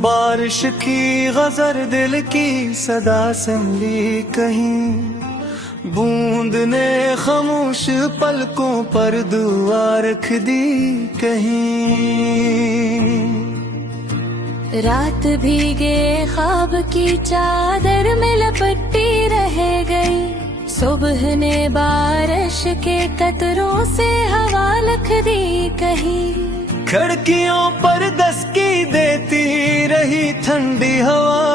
बारिश की गजर दिल की सदा संभली कहीं, बूंद ने खामोश पलकों पर दुआ रख दी कहीं। रात भीगे ख्वाब की चादर में लपटी रह गई, सुबह ने बारिश के कतरों से हवा लख दी कहीं। खिड़कियों पर दस्तकी देती रही ठंडी हवा,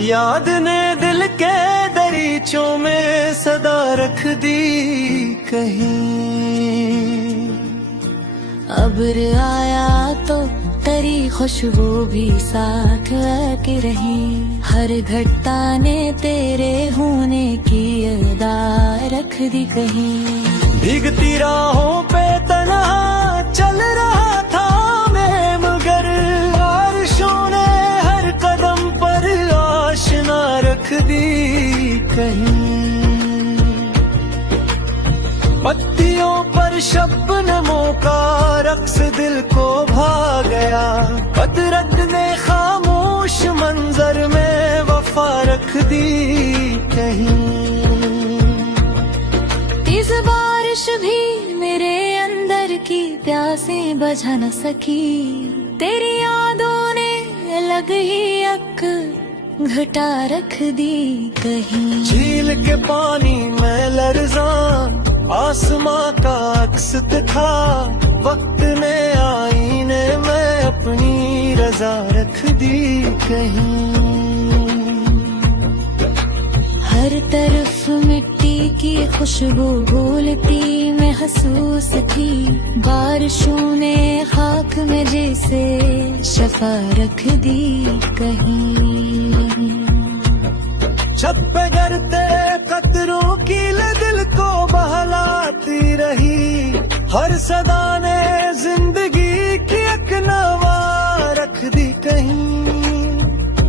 याद ने दिल के दरीचों में सदा रख दी कहीं। अब्र आया तो तेरी खुशबू भी साथ आके रही, हर घटता ने तेरे होने की अदा रख दी कहीं। भीगती राहों पे तन्हा चल रहा था मैं, मगर बारिशों ने हर कदम पर आशना रख दी कहीं। पत्तियों पर शबनमों का रक्स दिल को भा गया, कुदरत ने खामोश मंजर में वफा रख दी कहीं। इस बारिश भी मेरे अंदर की प्यासें बुझा न सकी, तेरी यादों ने लग ही अक घटा रख दी कहीं। झील के पानी में लर्जा आसमां का अक्स था, वक्त ने आईने में अपनी रजा रख दी कहीं। हर तरफ मिट्टी की खुशबू घुलती महसूस थी, बारिशों ने खाक में जैसे शफा रख दी कहीं। छत पे गिरते कतरों की दिल को बहलाती रही, हर सदा ने जिंदगी की एक नवा रख दी कहीं।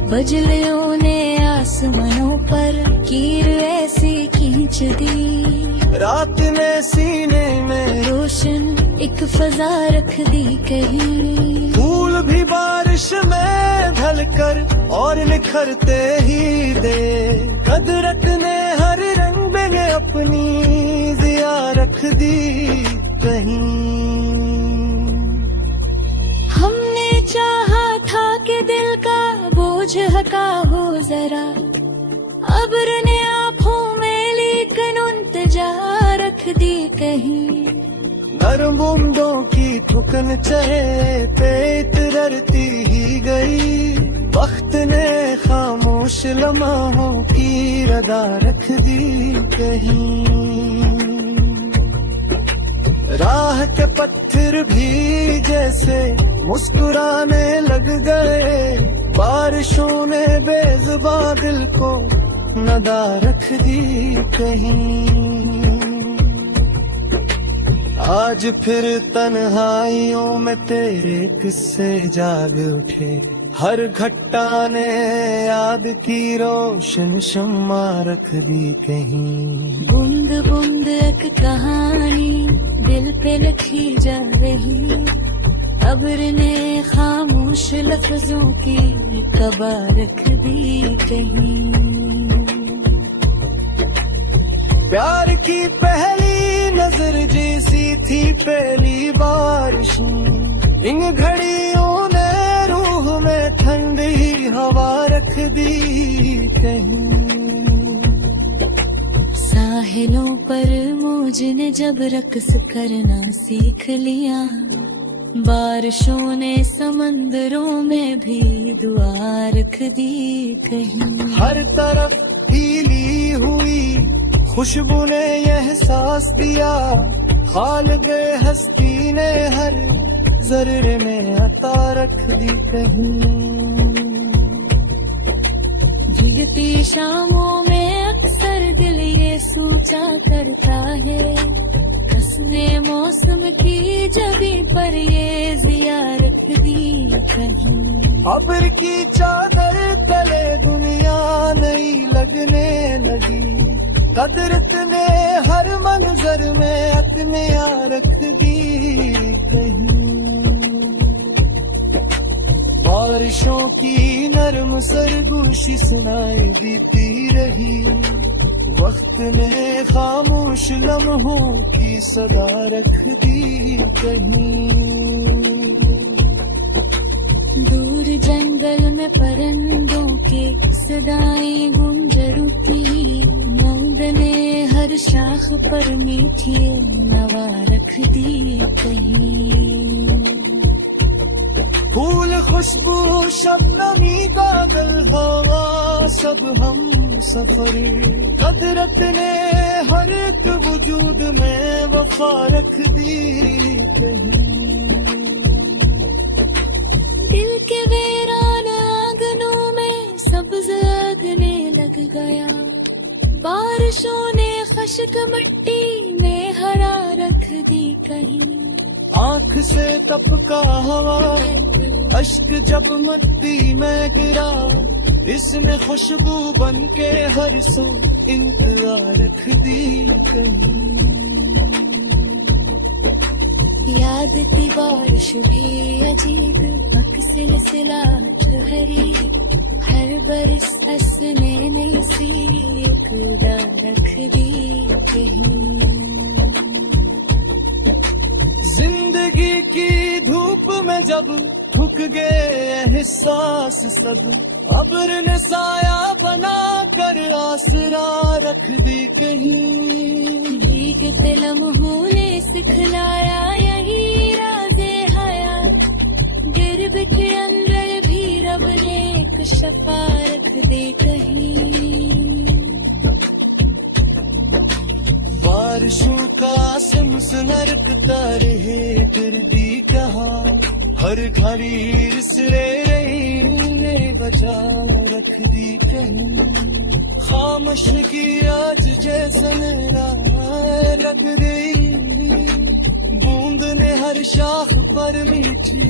बजलियों ने आसमानों पर कीर ऐसी खींच दी, रात ने सीने में रोशन एक फजा रख दी कहीं। फूल भी बारिश में ढलकर और निखरते ही दे, कुदरत ने हर रंग में अपनी जिया रख दी कहीं। हमने चाहा था कि दिल का बोझ हल्का हो जरा, अब्र ने आँखों में लेकिन उल्टा रख दी कहीं। नरम बूंदों की ठुकन चेहरे पे इतरती ही गई, वक्त ने खामोश लम्हों की रदा रख दी कहीं। राह के पत्थर भी जैसे मुस्कुराने लग गए, बारिशों ने बेजुबा दिल को नदा रख दी कहीं। आज फिर तन्हाइयों में तेरे किस्से जाग उठे, हर घट्टा ने याद की रोशन शम्मा रख दी कहीं। बूंद बूंद एक कहानी दिल पे लिखी जा रही, अब्र ने खामोश लफ्जों की कबा रख दी कहीं। प्यार की पहली नजर जैसी थी पहली बारिश, इन घड़ियों ने रूह में ठंडी हवा रख दी कहीं। साहिलों पर मौज ने जब रक्स करना सीख लिया, बारिशों ने समंदरों में भी दुआ रख दी कहीं। हर तरफ हीली हुई खुशबू ने यह एहसास दिया, खालिक़े हस्ती ने हर जर्रे में अता रख दी कहीं। भीगती शामों में अक्सर दिल ये सोचा करता है, इसने मौसम की जबी पर ये जिया रख दी कहीं। अब्र की चादर तले दुनिया नई लगने लगी, कदरत ने हर मंजर में अतमिया रख दी कहीं। बारिशों की नरम सरगोशी सुनाई देती रही, वक्त ने खामोश लम्हों की सदा रख दी कहीं। दूर जंगल में परिंदों के सदाएं गूंज उठी, नंद ने हर शाख पर मीठी नवा रख दी कहीं। फूल खुशबू शबनमी गागल हवा सब हम सफर, कदरत ने हर एक वजूद में वफा रख दी कहीं। दिल के वीरान आंगनों में सब्ज अगने लग गया, बारिशों ने खश्क मिट्टी में हरा रख दी कहीं। आँख से टपका हवा अश्क जब मिट्टी में गिरा, इसने खुशबू बन के हर सू इंतजार रख दी कहीं। याद थी बारिश भी अजीब, सिलसिला ठहरी, हर बरस हंसने नहीं सी एक रख दी कहीं। जिंदगी की धूप में जब थक गए एहसास सब, अब्र ने साया बना कर आसरा रख दी कहीं। भीगते लम्हों ने सिखलाया यही राज़े हयात, गिरबिट अंदर भी रब ने एक शफा रख दी कहीं। बारिशों का सिमसनरकता रहे फिर भी कहा, हर घड़ी रिसरे रही ने बचा रख दी कहीं। खामोश की आज जैसन लग रही, बूंद ने हर शाख पर मीठी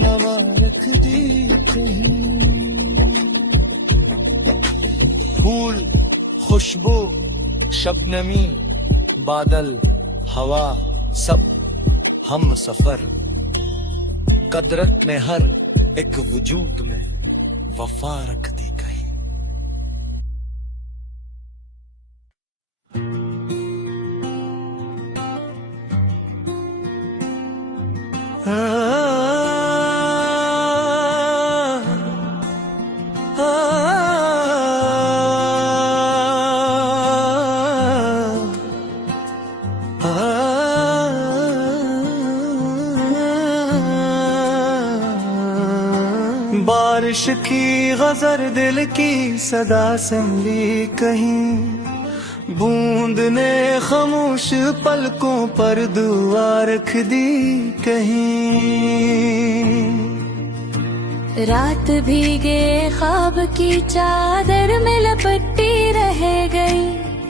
नवा रख दी कहीं। फूल खुशबू शबनमी बादल हवा सब हम सफर, कदरत ने हर एक वजूद में वफा रख दी कहीं। बारिश की गजर दिल की सदा संभली कहीं, बूंद ने खामोश पलकों पर दुआ रख दी कहीं। रात भीगे ख्वाब की चादर में लपटी रह गई,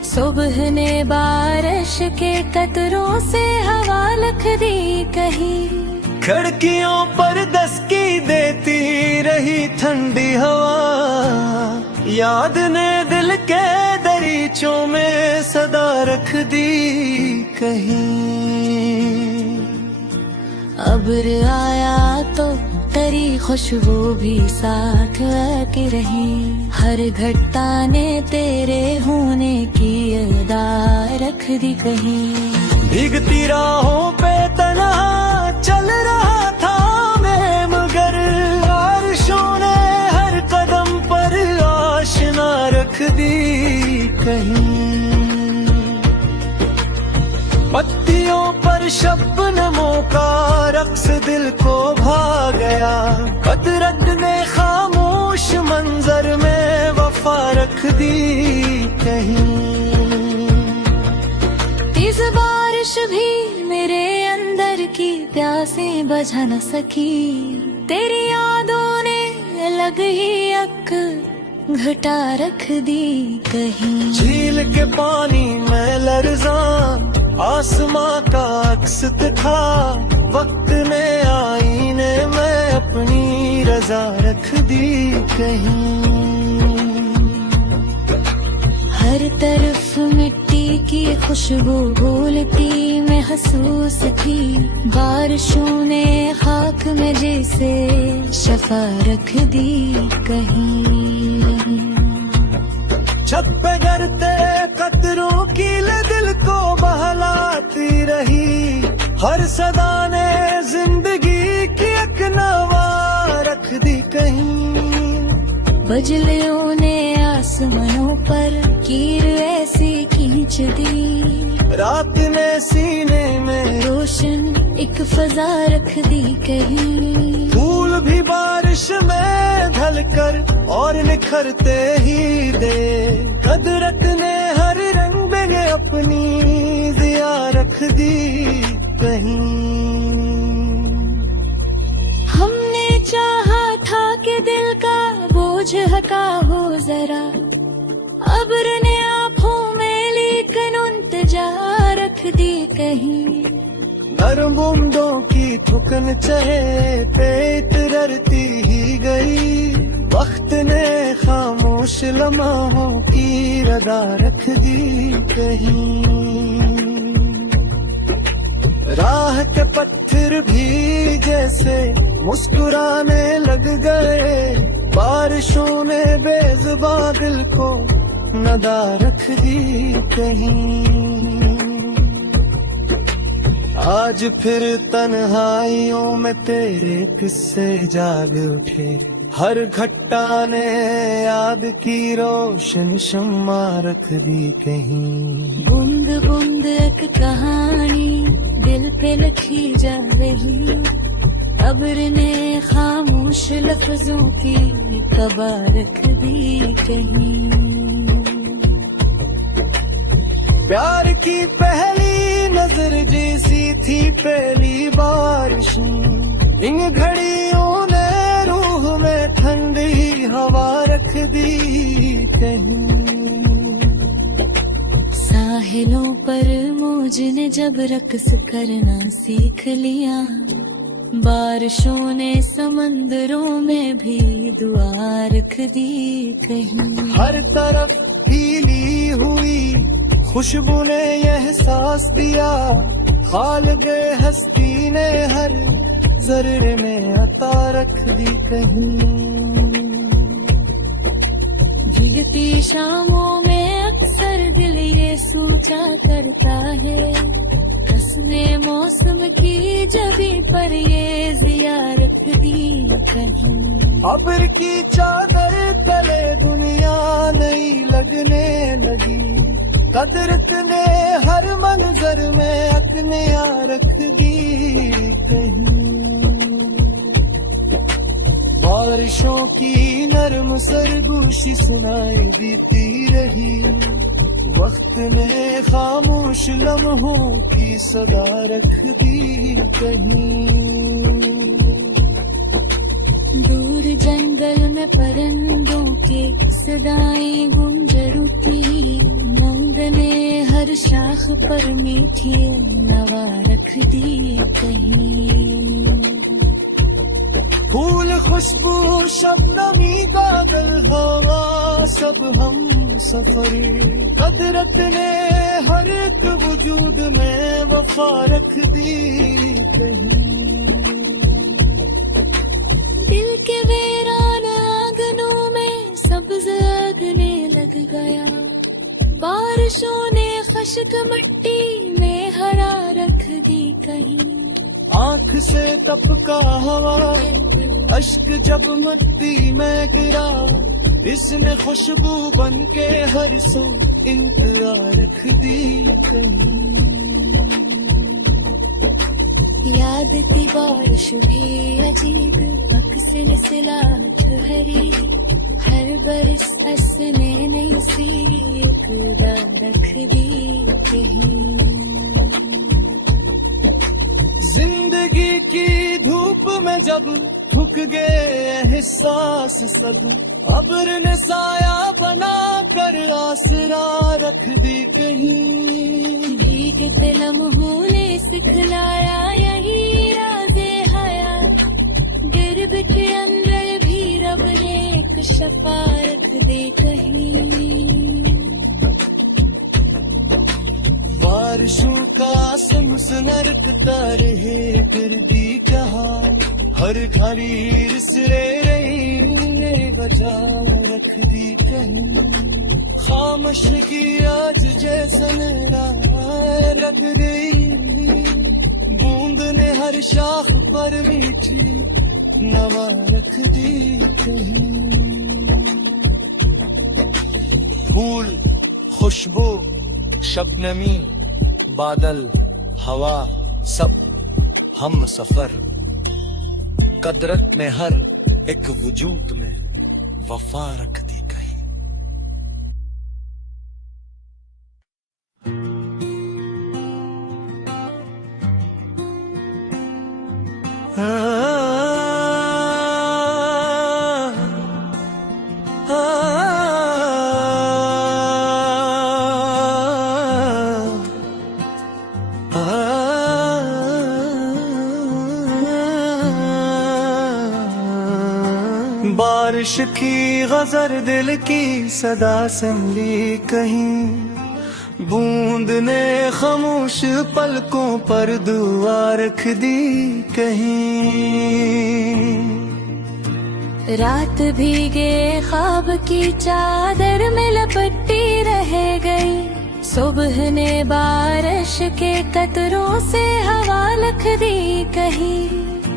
सुबह ने बारिश के कतरों से हवा रख दी कहीं। खिड़कियों पर दस्तकी देती रही ठंडी हवा, याद ने दिल के दरीचों में सदा रख दी कहीं। अब्र आया तो तेरी खुशबू भी साथ आके रही, हर घटता ने तेरे होने की अदा रख दी कहीं। भीगती राहों पे तन्हा चल रहा था मैं, मगर बारिशों ने हर कदम पर आशना रख दी कहीं। पत्तियों पर शबनमों का रक्स दिल को भा गया, कदरत ने खामोश मंजर में वफा रख दी कहीं। इस बारिश भी मेरे अंदर की प्यासें बुझा न सकी, तेरी यादों ने अलग ही अक घटा रख दी कहीं। झील के पानी में लर्जा आसमां मकसद था वक्त ने आईने में अपनी रजा रख दी कहीं। हर तरफ मिट्टी की खुशबू घुलती महसूस थी, बारिशों ने खाक में जैसे शफा रख दी कहीं। छत पे गिरते कतरों की दिल को बहलाती रही, हर सदा ने जिंदगी की एक नवा रख दी कहीं। बजलियों ने आसमानों पर कीर ऐसी खींच दी, रात ने सीने में रोशन एक फजा रख दी कहीं। फूल भी बारिश में ढलकर और निखरते ही दे, कुदरत ने हर रंग में अपनी जिया रख दी कहीं। हमने चाहा था कि दिल का बोझ हटा हो जरा, अब्र ने आँखों में लेकिन उल्टा रख दी कहीं। नरम बूंदों की थुकन चेहरे पे इतरती ही गई, वक्त ने खामोश लम्हों की रदा रख दी कहीं। राह के पत्थर भी जैसे मुस्कुराने लग गए, बारिशों ने बेज़ुबान दिल को नदा रख दी कहीं। आज फिर तन्हाइयों में तेरे किस्से जाग उठे, हर घट्टा ने याद की रोशन शम्मा रख दी कहीं। बूंद बूंद एक कहानी दिल पे लिखी जा रही, अब्र ने खामोश लफ्जों की कबा रख दी कहीं। प्यार की पहली नजर जैसी थी पहली बारिश, इन घड़ियों ने रूह में ठंडी हवा रख दी कहीं। साहिलों पर मौज ने जब रक्स करना सीख लिया, बारिशों ने समंदरों में भी दुआ रख दी कहीं। हर तरफ हीली हुई खुशबू ने यह एहसास दिया, खालिक़े हस्ती ने हर जर्रे में अता रख दी कहीं। भीगती शामों में अक्सर दिल ये सोचा करता है, कसमे मौसम की जबी पर ये जिया रख दी कहीं। अब्र की चादर तले दुनिया नहीं लगने लगी, कुदरत ने हर मंजर में अपने रख दी कहीं। बारिशों की नरम सरगोशी सुनाई देती रही, वक्त ने खामोश लम्हों की सदा रख दी कहीं। दूर जंगल में परिंदों के सदाएं गूंज उठी, नंद ने हर शाख पर मीठी नवा रख दी कहीं। फूल खुशबू शबनमी बादल हवा सब हम सफर, कुदरत ने हर एक वजूद में वफा रख दी कहीं। दिल के वीरान आंगनों में सब्ज लगने लग गया, बारिशों ने खश्क मिट्टी में हरा रख दी कहीं। आँख से टपका हवा अश्क जब मिट्टी में गिरा, इसने खुशबू बन के हर सो इंतजार रख दी कहीं। याद थी बारिश भी अजीब, अक्सर सिलाहट हरी, हर बरस असने नहीं सी खुदा रख दी कहीं। जिंदगी की धूप में जब थक गए एहसास सब, अब्र ने साया बना कर आसरा रख दी कहीं। बीतते लम्हों ने सिखलाया यही राज़े हयात। गिरबिट अंदर भी रब ने एक शफा रख दे कहीं। बारिशों का आसम से नरकता रहे फिर भी कहा, हर घड़ी रिसरे रही बजा रख दी कहीं। खामोशी आज जैसन लग गई, बूंद ने हर शाख पर मीठी नवा रख दी कहीं। फूल, खुशबू, शबनमी, बादल, हवा, सब हम सफर। कदरत ने हर एक वजूद में वफा रख दी कहीं। बारिश की गजर दिल की सदा संभली कहीं, बूंद ने खामोश पलकों पर दुआ रख दी कहीं। रात भीगे ख्वाब की चादर में लपटी रह गई, सुबह ने बारिश के कतरों से हवा रख दी कहीं।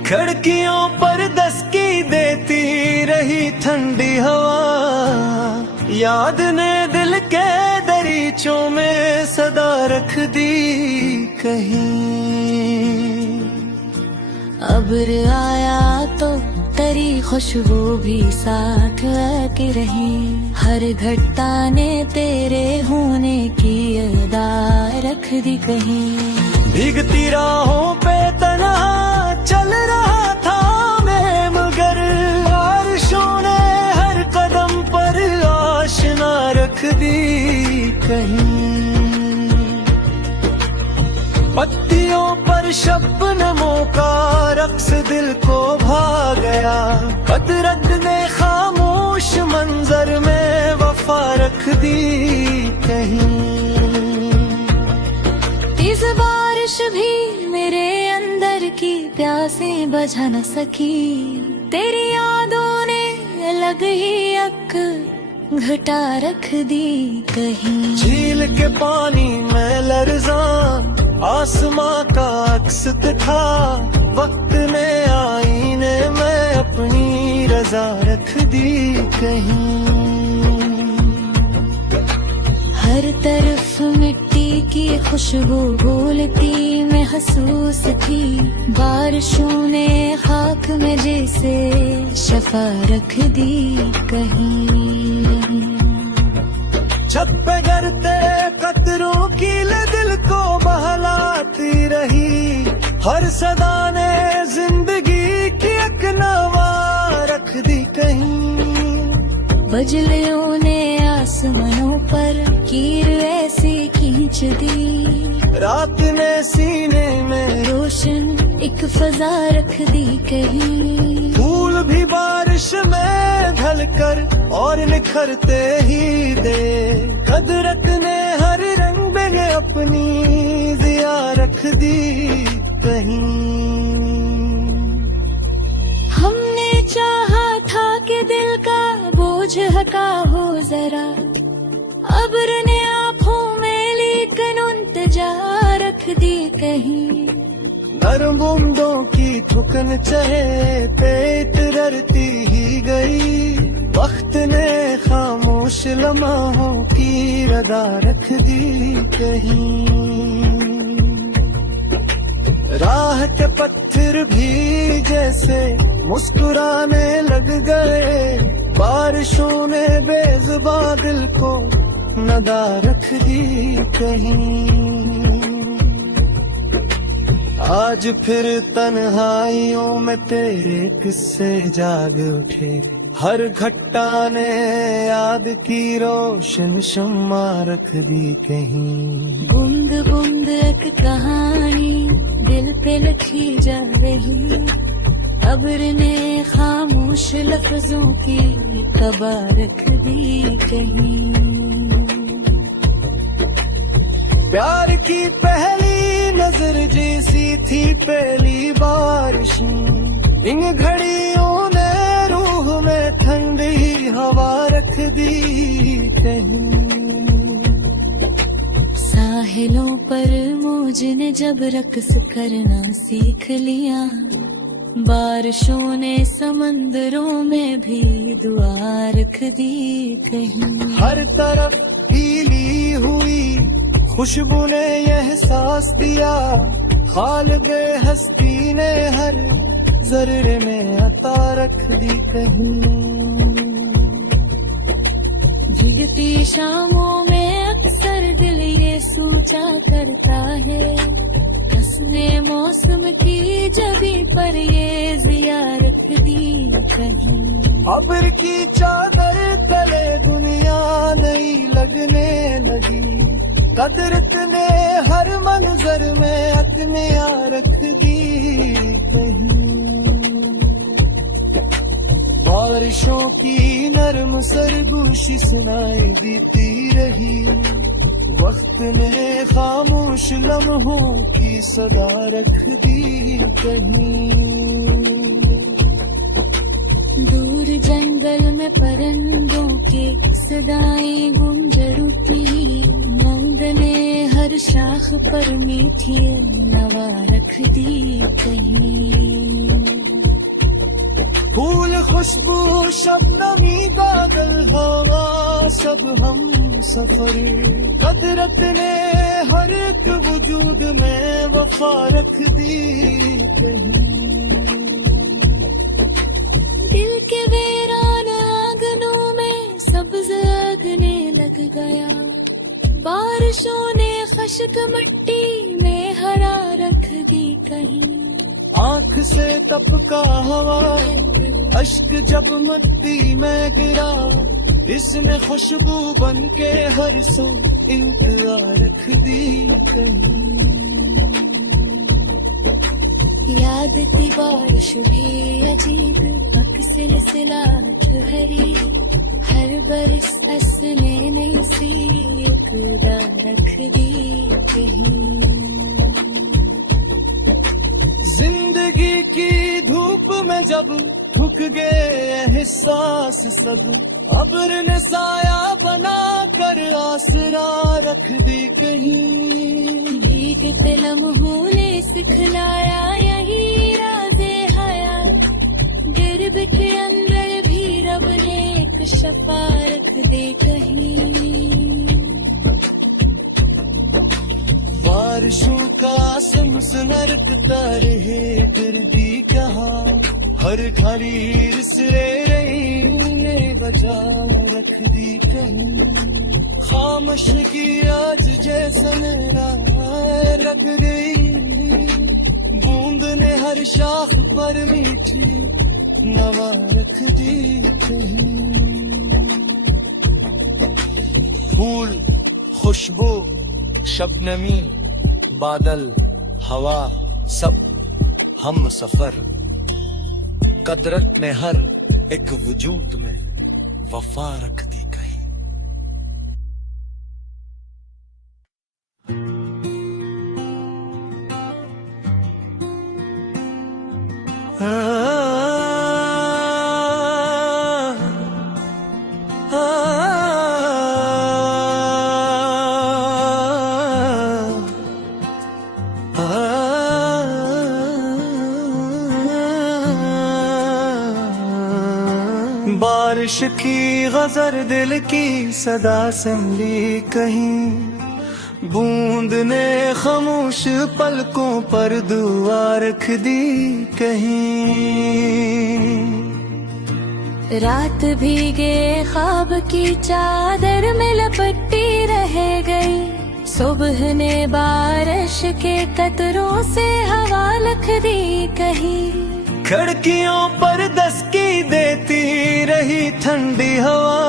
खिड़कियों पर दस्तकी देती रही ठंडी हवा, याद ने दिल के दरीचों में सदा रख दी कहीं। अब्र आया तो तेरी खुशबू भी साथ आके रही, हर घटता ने तेरे होने की अदा रख दी कहीं। भीगती राहों पे तन्हा चल रहा था मैं, मगर बारिशों ने हर कदम पर आशना रख दी कहीं। पत्तियों पर शबनमों का रक्स दिल को भा गया, कदरत ने खामोश मंजर में वफा रख दी कहीं। इस बारिश भी मेरे अंदर की प्यासें बुझा न सकी, तेरी यादों ने अलग ही अक घटा रख दी कहीं। झील के पानी में लर्जा आसमां का अक्स था, वक्त ने आईने में अपनी रजा रख दी कहीं। हर तरफ मिट्टी की खुशबू बोलती महसूस थी, बारिशों ने खाक में जैसे शफा रख दी कहीं। छत पे गिरते कतरों की दिल को बहलाती रही, हर सदा ने जिंदगी की एक नवा रख दी कहीं। बजलियों ने आसमानों पर कीर ऐसी खींच दी, रात ने सीने में रोशन एक फजा रख दी कहीं। फूल भी बारिश में ढलकर और निखरते ही दे, कदरत ने हर रंग में अपनी जिया रख दी कहीं। हमने चाहा था कि दिल का बोझ हटा हो जरा, अब्र ने आँखों में लेकिन उल्टा रख दी कहीं। नरम बूंदों की थुकन चहे पे इतरती ही गई, वक्त ने खामोश लम्हों की रदा रख दी कहीं। राह के पत्थर भी जैसे मुस्कुराने लग गए, बारिशों ने बेजुबान दिल को नदा रख दी कहीं। आज फिर तन्हाइयों में तेरे किस्से जाग उठे, हर घट्टा ने याद की रोशन शम्मा रख दी कहीं। बूंद बूंद एक कहानी दिल पे लिखी जा रही, अब्र ने खामोश लफ्जों की खबर रख दी कहीं। प्यार की पहली नजर जैसी थी पहली बारिश, इन घड़ियों ने रूह में ठंडी हवा रख दी कहीं। साहिलों पर मौज ने जब रक्स करना सीख लिया, बारिशों ने समंदरों में भी दुआ रख दी कहीं। हर तरफ गीली हुई खुशबू ने यह एहसास दिया, खालिक़ हस्ती ने हर जर्रे में अता रख दी कहीं। भीगती शामों में अक्सर दिल ये सोचा करता है, कसने मौसम की जबी पर ये जिया रख दी कहीं। अब्र की चादर तले दुनिया नहीं लगने लगी, कदरत ने हर मंजर में अकनिया रख दी कहीं। बारिशों की नरम सरगोशी सुनाई देती रही, वक्त ने खामोश लम्हों की सदा रख दी कहीं। दूर जंगल में परिंदों के सदाएं गूंज उठी, नंद ने हर शाख पर मीठी नवा रख दी कहीं। फूल खुशबू शबनमी बादल हवा सब हम सफर, कदरत ने हर एक वजूद में वफा रख दी कहीं। दिल के वीरान आंगनों में सब्ज लगने लग गया, बारिशों ने खश्क मिट्टी में हरा रख दी कहीं। आँख से टपका हवा अश्क जब मिट्टी में गिरा, इसने खुशबू बन के हर सो इंतजार रख दी कहीं। याद थी बारिश भी अजीब, पक सिलसिला ठहरी, हर बरस असने नहीं सी इक़्तिदा रख दी कहीं। जिंदगी की धूप में जब ठुक गए एहसास सब, अब्र ने साया बना कर आसरा रख दी कहीं। भीगते लम्हों ने सिखलाया यही राज़े हयात, गिरब के अंदर भी रब ने एक शफा रख दी कहीं। बारिशों का सनसनाता रहे फिर भी कहा, हर खरीर से रही ने बजा रख दी कहीं। खामोश की आज जैसे मेरा रख गई, बूंद ने हर शाख पर मीठी नवा रख दी कहीं। फूल खुशबू शबनमी बादल हवा सब हम सफर, कदरत ने हर एक वजूद में वफा रख दी कहीं। बारिश की गजर दिल की सदा संभली कहीं, बूंद ने खामोश पलकों पर दुआ रख दी कहीं। रात भीगे ख्वाब की चादर में लपटी रह गई, सुबह ने बारिश के कतरों से हवा लिख दी कहीं। खिड़कियों पर दस्तकी देती रही ठंडी हवा,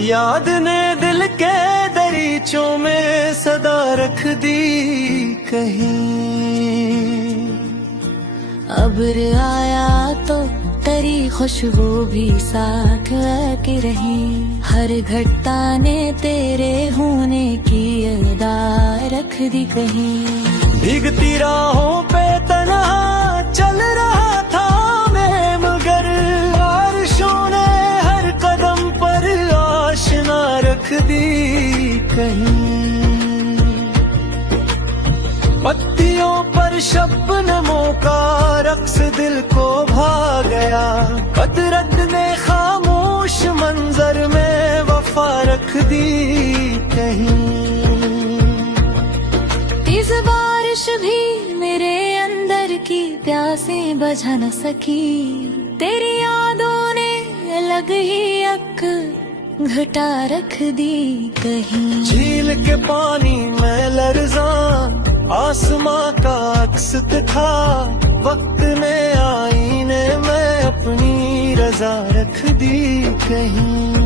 याद ने दिल के दरीचों में सदा रख दी कहीं। अब्र आया तो तेरी खुशबू भी साथ आके रही, हर घटता ने तेरे होने की अदा रख दी कहीं। भीगती राहों पे तन्हा चल रहा था मैं, मगर बारिशों ने हर कदम पर आशना रख दी कहीं। पत्तियों पर शबनमों का रक्स दिल को भा गया, कुदरत ने खामोश मंजर में वफा रख दी कहीं। इस बारिश भी मेरे अंदर की प्यासें बुझा न सकी, तेरी यादों ने अलग ही अक घटा रख दी कहीं। झील के पानी में लर्जा आसमां का अक्स था, वक्त ने आईने में अपनी रजा रख दी कहीं।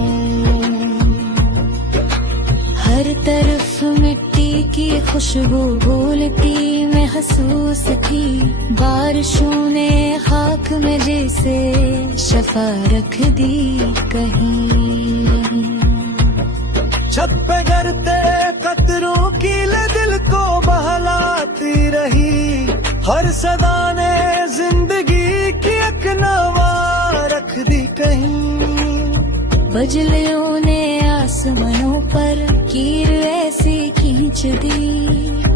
हर तरफ मिट्टी की खुशबू भूलती महसूस थी, बारिशों ने खाक में जैसे शफा रख दी कहीं। छत पे गिरते कतरों की दिल को बहलाती रही, हर सदा ने जिंदगी की एक नवा रख दी कहीं। बजलियों ने आसमानों पर कीर ऐसी खींच दी,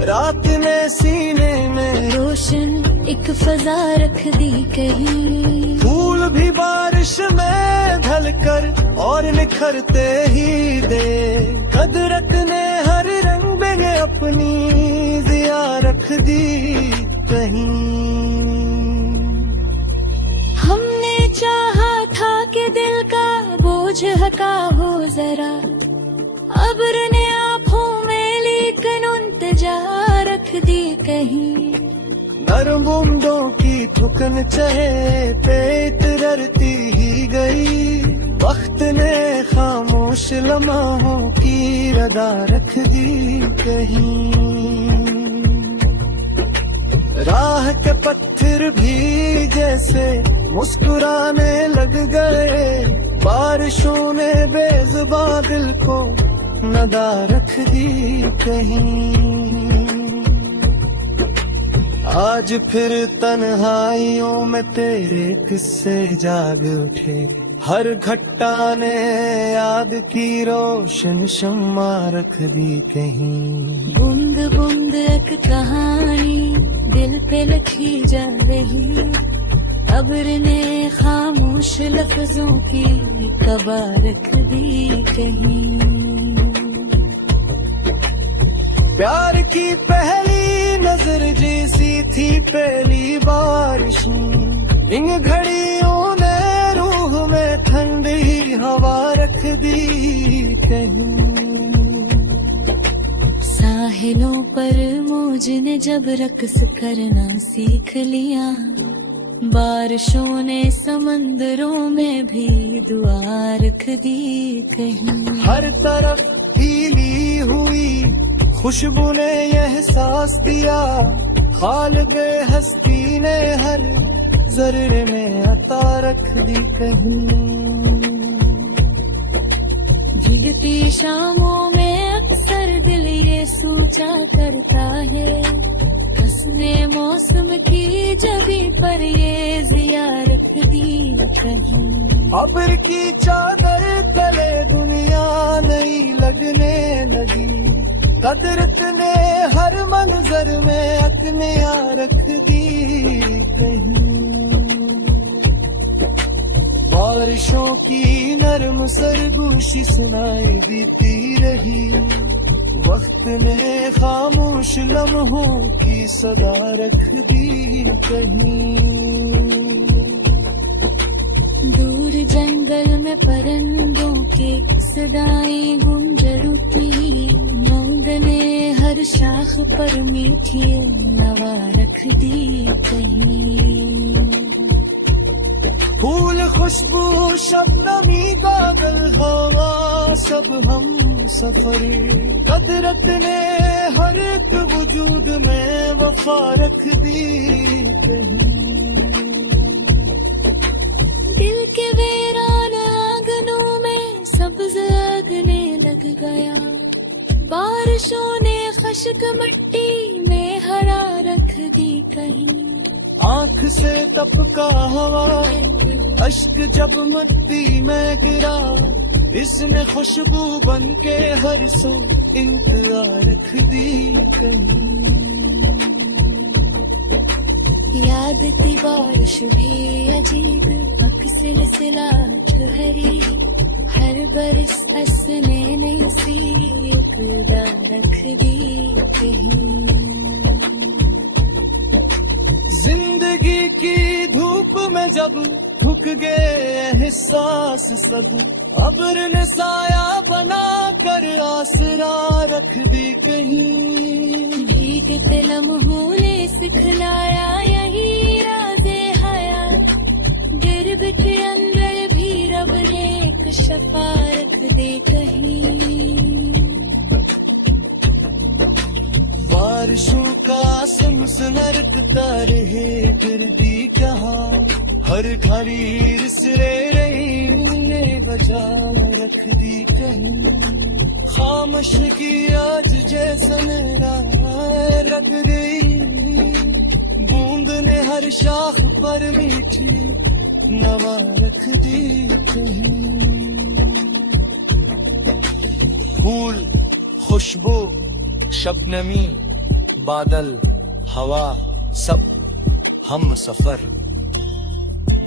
रात ने सीने में रोशन एक फजा रख दी कहीं। फूल भी बारिश में ढलकर और निखरते ही दे, कुदरत ने हर रंग में अपनी जिया रख दी कहीं। हमने चाहा था कि दिल का बोझ हटा हो जरा, अब्र ने आँखों में लेकिन उल्टा रख दी कहीं। नरम बूंदों की थुकन चहे पे इतरती ही गई, वक्त ने खामोश लम्हों की रदा रख दी कहीं। राह के पत्थर भी जैसे मुस्कुराने लग गए, बारिशों ने बेजुबान दिल को नदा रख दी कहीं। आज फिर तन्हाइयों में तेरे किस्से जाग उठे, हर घट्टा ने याद की रोशन शम्मा रख दी कहीं। बूंद बूंद एक कहानी दिल पे लिखी जा रही, अब्र ने खामोश लफ्जों की कबा रख दी कहीं। प्यार की पहली नजर जैसी थी पहली बारिश, इन घड़ियों ने रूह में ठंडी हवा रख दी कहीं। साहिलों पर मौज ने जब रक्स करना सीख लिया, बारिशों ने समंदरों में भी दुआ रख दी कहीं। हर तरफ खिली हुई खुशबू ने यह एहसास दिया, खालिक़े हस्ती ने हर जर्रे में अता रख दी कहीं। भीगती शामों में अक्सर दिल ये सोचा करता है, हंसने मौसम की जगह पर ये जिया रख दी कहीं। अब्र की चादर तले दुनिया नहीं लगने लगी, कुदरत ने हर मंजर में अकनिया रख दी कहीं। बारिशों की नरम सरगोशी सुनाई देती रही, वक्त ने खामोश लम्हों की सदा रख दी कहीं। दूर जंगल में परिंदों के सदाएं गूंज उठी, नंद ने हर हर शाख पर मीठी नवा रख दी कहीं। फूल खुशबू शबनमी गागल हवा सब हम सफर, कदरत ने हर एक वजूद में वफा रख दी कहीं। दिल के वीरान आंगनों में सब्ज अगने लग गया, बारिशों ने खश्क मिट्टी में हरा रख दी कहीं। आँख से टपका हवा अश्क जब मिट्टी में गिरा, इसने खुशबू बन के हर सो इंतजार रख दी कहीं। याद की बारिश भी अजीब अक्सर सिला ठहरी, हर बरस हंसने नहीं सी इक़रार रख दी कहीं। जिंदगी की धूप में जब थक गए एहसास सब, अब्र ने साया बना कर आसरा रख दी कहीं। भीगते लम्हों ने सिखलाया यही राज़े हयात, गिरबिट अंदर भी रब ने एक शफा रख दे कहीं। बारिशों का सनसनाता रहे गिरदी कहाँ, हर घड़ी रिसरे रही ने बजा रख दी कहीं। खामोश की आज जैसन रग गई, बूंद ने हर शाख पर मीठी नवा रख दी कहीं। फूल खुशबू शबनमी बादल हवा सब हम सफर,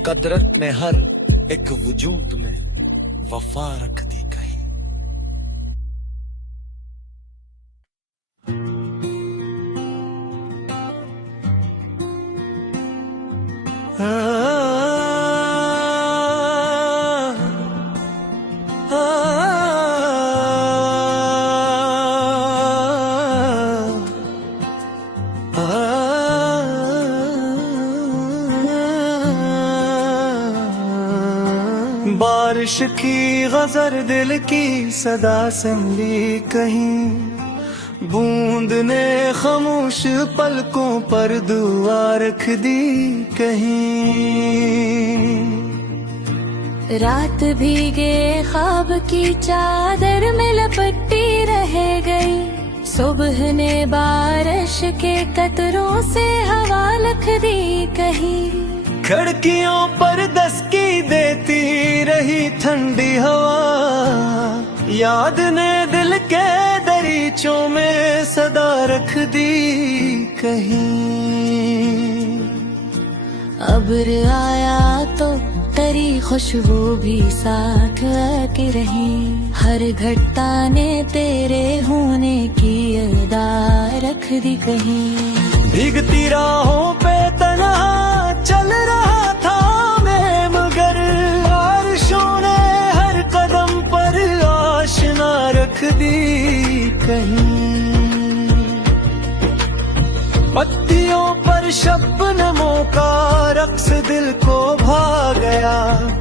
कदरत ने हर एक वजूद में वफा रख दी कहीं। बारिश की गजर दिल की सदा संगी कहीं, बूंद ने खामोश पलकों पर दुआ रख दी कहीं। रात भीगे ख्वाब की चादर में लपटी रह गई, सुबह ने बारिश के कतरों से हवा रख दी कहीं। खिड़कियों पर दस्तकी देती रही ठंडी हवा, याद ने दिल के दरीचों में सदा रख दी कहीं। अब्र आया तो तेरी खुशबू भी साथ आके रही, हर घटता ने तेरे होने की अदा रख दी कहीं। भीगती राहों पे तन्हा चल रहा था मैं, मगर बारिशों ने हर कदम पर आशना रख दी कहीं। पत्तियों पर शबनमों का रक्स दिल को भा गया,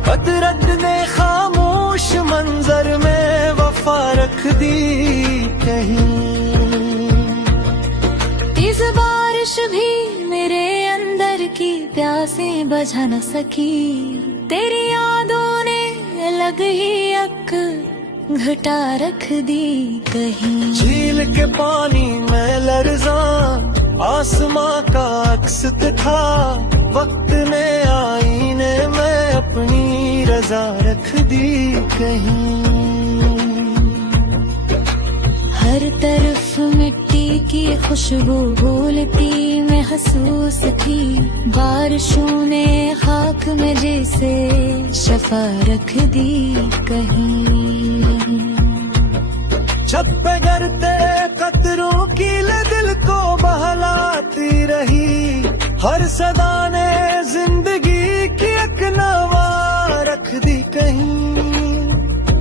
कदरत ने खामोश मंजर में वफा रख दी कहीं। इस बारिश भी मेरे अंदर की प्यासें बुझा न सकी, तेरी यादों ने लग ही अक घटा रख दी कहीं। झील के पानी में लर्जा आसमां का अक्स था, वक्त ने आईने में अपनी रजा रख दी कहीं। हर तरफ मिट्टी की खुशबू भूलती महसूस थी, बारिशों ने खाक में जैसे शफा रख दी कहीं। छत पे गिरते कतरों की दिल को बहलाती रही, हर सदा ने जिंदगी की एक नवा रख दी कहीं।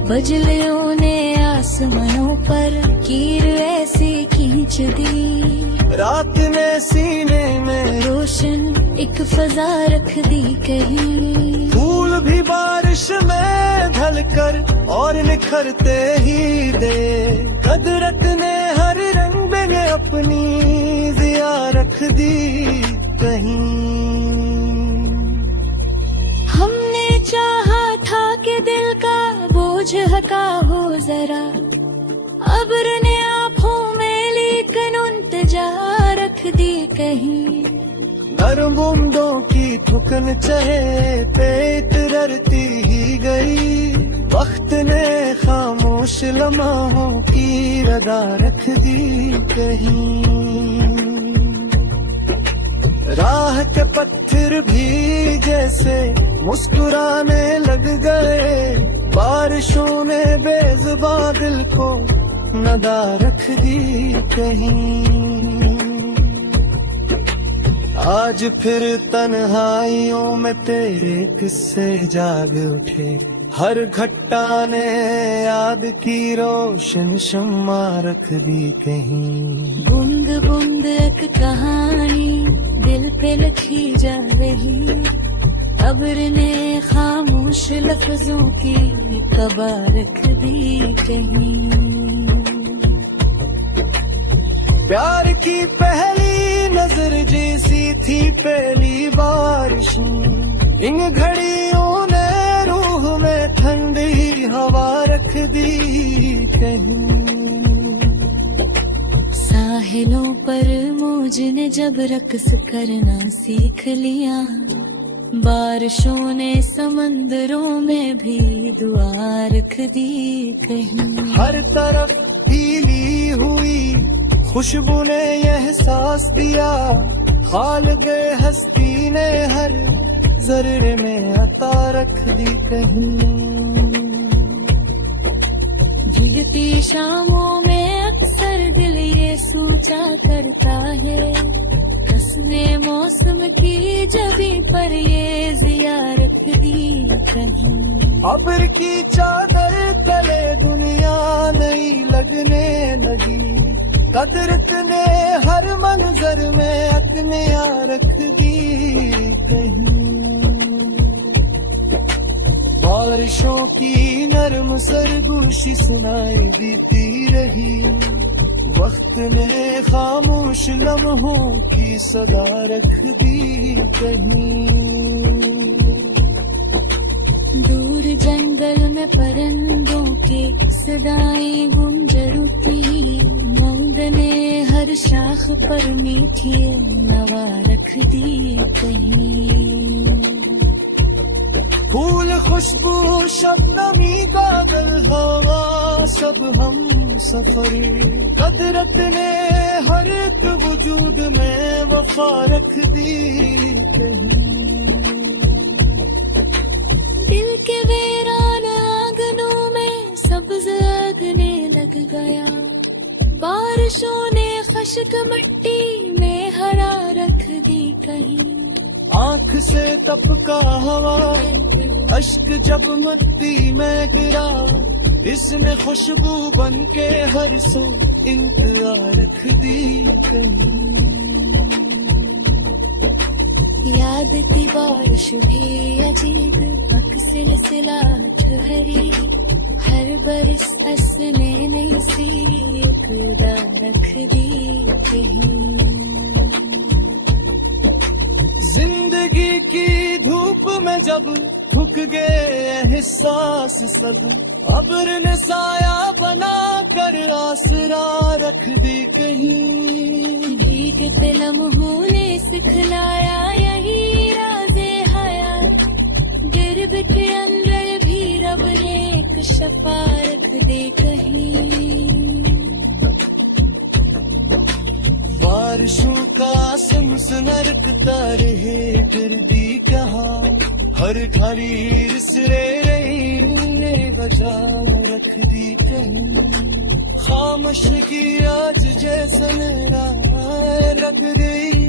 बजलियों ने आसमानों पर कीर ऐसी खींच रच दी। रात ने सीने में रोशन एक फजा रख दी कहीं। फूल भी बारिश में ढलकर और निखरते ही दे। कुदरत ने हर रंग में अपनी जिया रख दी कहीं। हमने चाहा था कि दिल का बोझ हल्का हो जरा, अब्र ने आँखों में लेकिन उल्टा रख दी कहीं। नरम बूंदों की थुकन चहे पे इतरती ही गई। वक्त ने खामोश लम्हों की रदा रख दी कहीं। राह के पत्थर भी जैसे मुस्कुराने लग गए। बारिशों ने बेज़ुबान दिल को नदा रख दी कहीं। आज फिर तन्हाइयों में तेरे किस्से जाग उठे। हर घट्टा ने याद की रोशन शम्मा रख दी कहीं। बूंद बूंद एक कहानी दिल पे लिखी जा रही। अब्र ने खामोश लफ्जों की कबा रख दी कहीं। प्यार की पहली नजर जैसी थी पहली बारिश। इन घड़ियों ने रूह में ठंडी हवा रख दी कहीं। साहिलों पर मौज ने जब रक्स करना सीख लिया। बारिशों ने समंदरों में भी दुआ रख दी कहीं। हर तरफ ढीली हुई खुशबू ने यह एहसास दिया। खालिक़ हस्ती ने हर जर्रे में अता रख दी कहीं। भीगती शामों में अक्सर दिल ये सोचा करता है। हंसने मौसम की जबी पर ये जिया रख दी कहीं। अब्र की चादर तले दुनिया नहीं लगने लगी। कुदरत ने हर मंजर में अकनिया रख दी कहीं। बारिशों की नरम सरगोशी सुनाई देती रही। वक्त ने खामोश लम्हों की सदा रख दी कहीं। दूर जंगल में परिंदों के सदाएं गूंज उठी। नंद ने हर शाख पर मीठी नवा रख दी कहीं। फूल खुशबू शबनमी गागल हवा सब हम सफर। कुदरत ने हर एक वजूद में वफा रख दी कहीं। दिल के वीरान आंगनों में सब्ज लगने लग गया। बारिशों ने खश्क मिट्टी में हरा रख दी कहीं। आँख से टपका हवा अश्क जब मिट्टी में गिरा। इसने खुशबू बन के हर सो इंतजार रख दी कहीं। याद की बारिश भी अजीब सिलसिला ठहरी। हर बरस असने नहीं सी खुदा रख दी कहीं। जिंदगी की धूप में जब थक गए एहसास सब। अब्र ने साया बना कर आसरा रख दी कहीं। भीगते लम्हों ने सिखलाया यही राज़े हयात। गिरब के अंदर भी रब ने एक शफा रख दी कहीं। बारिशों का सनसनरकता रहे फिर भी कहाँ। हर खरीर से ने बचा रख दी कहीं। खामोश की आज जैसन लग रही।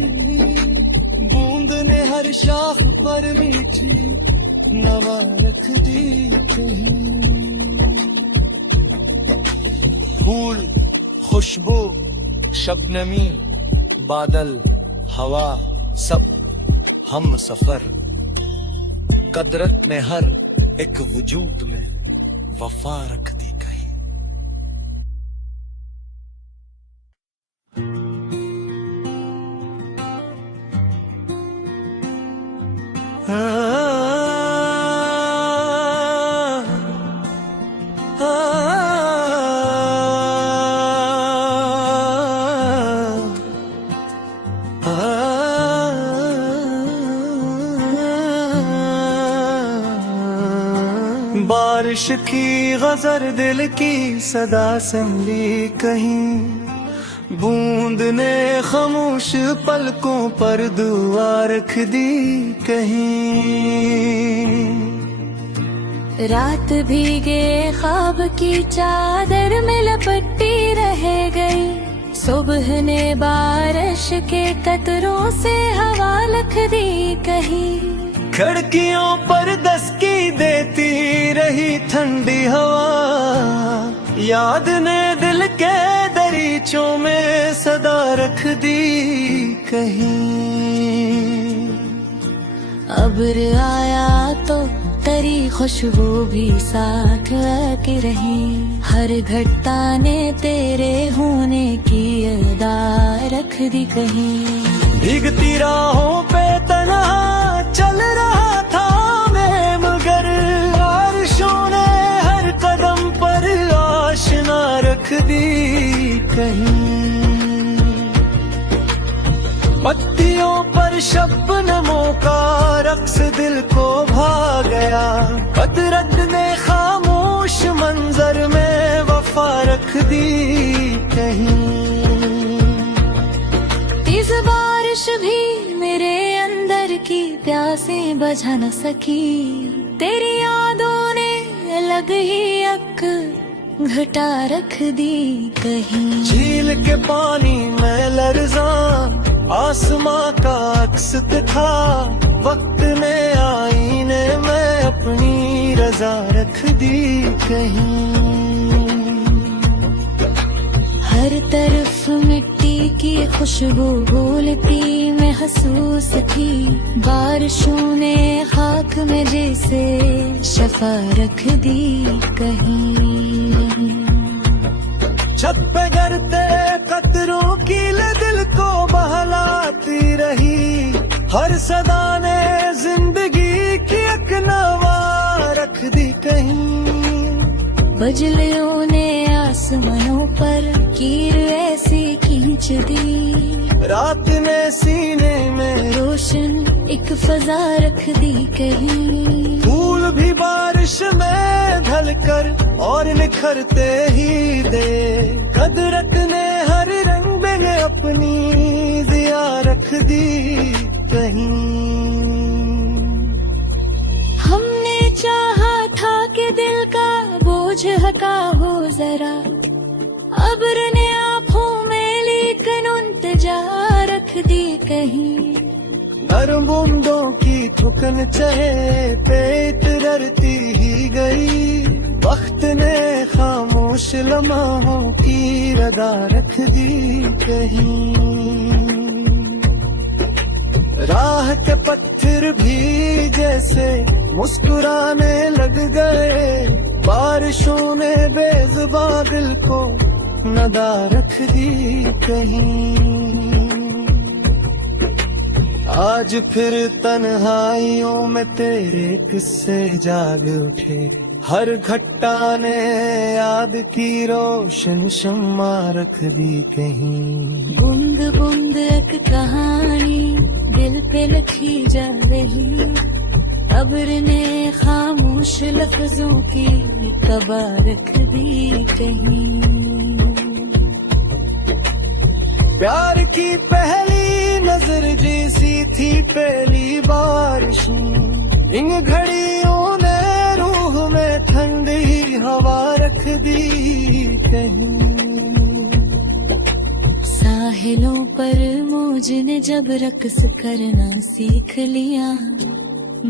बूंद ने हर शाख पर मीठी नवा रख दी कहीं। फूल खुशबू शबनमी बादल हवा सब हम सफर, कदरत ने हर एक वजूद में वफा रख दी कहीं। बारिश की गजर दिल की सदा संभली कहीं, बूंद ने खामोश पलकों पर दुआ रख दी कहीं। रात भीगे ख्वाब की चादर में लपटी रह गई, सुबह ने बारिश के कतरों से हवा रख दी कहीं। खिड़कियों पर दस्तकी देती रही ठंडी हवा, याद ने दिल के दरीचों में सदा रख दी कहीं। अब्र आया तो तेरी खुशबू भी साथ आके रही, हर घटता ने तेरे होने की अदा रख दी कहीं। भीगती राहों पे तन्हा चल रहा था मैं, मगर बारिशों ने हर कदम पर आशना रख दी कहीं। पत्तियों पर शबनमों का रक्स दिल को भा गया, कदरत ने खामोश मंजर में वफा रख दी कहीं। इस बारिश भी मेरे अंदर की प्यासें बुझा न सकी, तेरी यादों ने अलग ही अक घटा रख दी कहीं। झील के पानी में लर्जा आसमां का अक्स था, वक्त ने आईने में अपनी रजा रख दी कहीं। हर तरफ मिट्टी की खुशबू भूलती महसूस थी, बारिशों ने खाक में जैसे शफा रख दी कहीं। छत पे गिरते कतरों की दिल को बहलाती रही, हर सदा ने जिंदगी की एक नवा रख दी कहीं। बजलियों ने आसमानों पर कीर ऐसी खींच दी, रात ने सीने में रोशन एक फजा रख दी कहीं। फूल भी बारिश में ढलकर और निखरते ही दे, कदरत ने हर रंग में अपनी जिया रख दी कहीं। हमने चाहा था कि दिल का बोझ हल्का हो जरा, अब्र ने आँखों में लेकिन उल्टा रख दी कहीं। नरम बूंदों की ठुकन चहे पे इतरती ही गई, वक्त ने खामोश लम्हों की रदा रख दी कहीं। राह के पत्थर भी जैसे मुस्कुराने लग गए, बारिशों ने बेजुबां दिल को नदा रख दी कहीं। आज फिर तन्हाइयों में तेरे किस्से जाग उठे, हर घट्टा ने याद की रोशन शम्मा रख दी कहीं। बूंद बूंद एक कहानी दिल पे लिखी जा रही, अब्र ने खामोश लफ्जों की कबा रख दी कहीं। प्यार की पहली नजर जैसी थी पहली बारिश, इन घड़ियों ने रूह में ठंडी हवा रख दी कहीं। साहिलों पर मौज ने जब रक्स करना सीख लिया,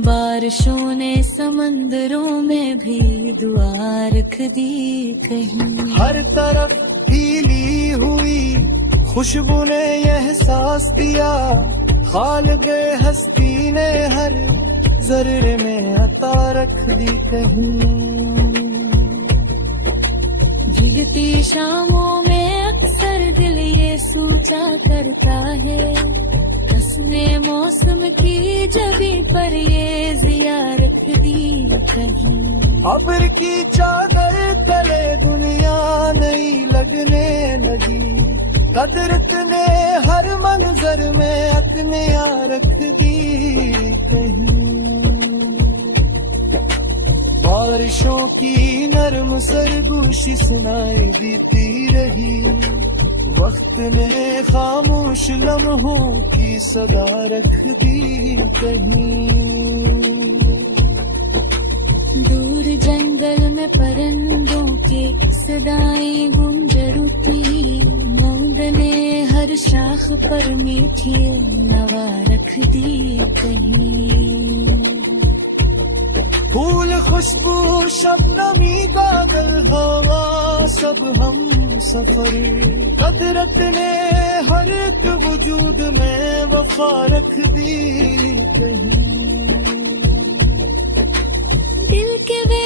बारिशों ने समंदरों में भी दुआ रख दी कहीं। हर तरफ गीली हुई खुशबू ने यह एहसास दिया, खालिक़े हस्ती ने हर जर्रे में अता रख दी कहीं। भीगती शामों में अक्सर दिल ये सोचा करता है, हंसने मौसम की जबी पर ये जिया रख दी कहीं। अब्र की चादर तले दुनिया नई लगने लगी, कदरत ने हर मंजर में अपने रख दी कहीं। बारिशों की नरम सरगोशी सुनाई देती रही, वक्त ने खामोश लम्हों की सदा रख दी कहीं। दूर जंगल में परिंदों के सदाएं गूंज उठी, नंद ने हर शाख पर मीठी नवा रख दी कहीं। फूल खुशबू शबनमी बादल हवा सब हम सफर, कदरत ने हर एक वजूद में वफा रख दी कहीं। दिल के वे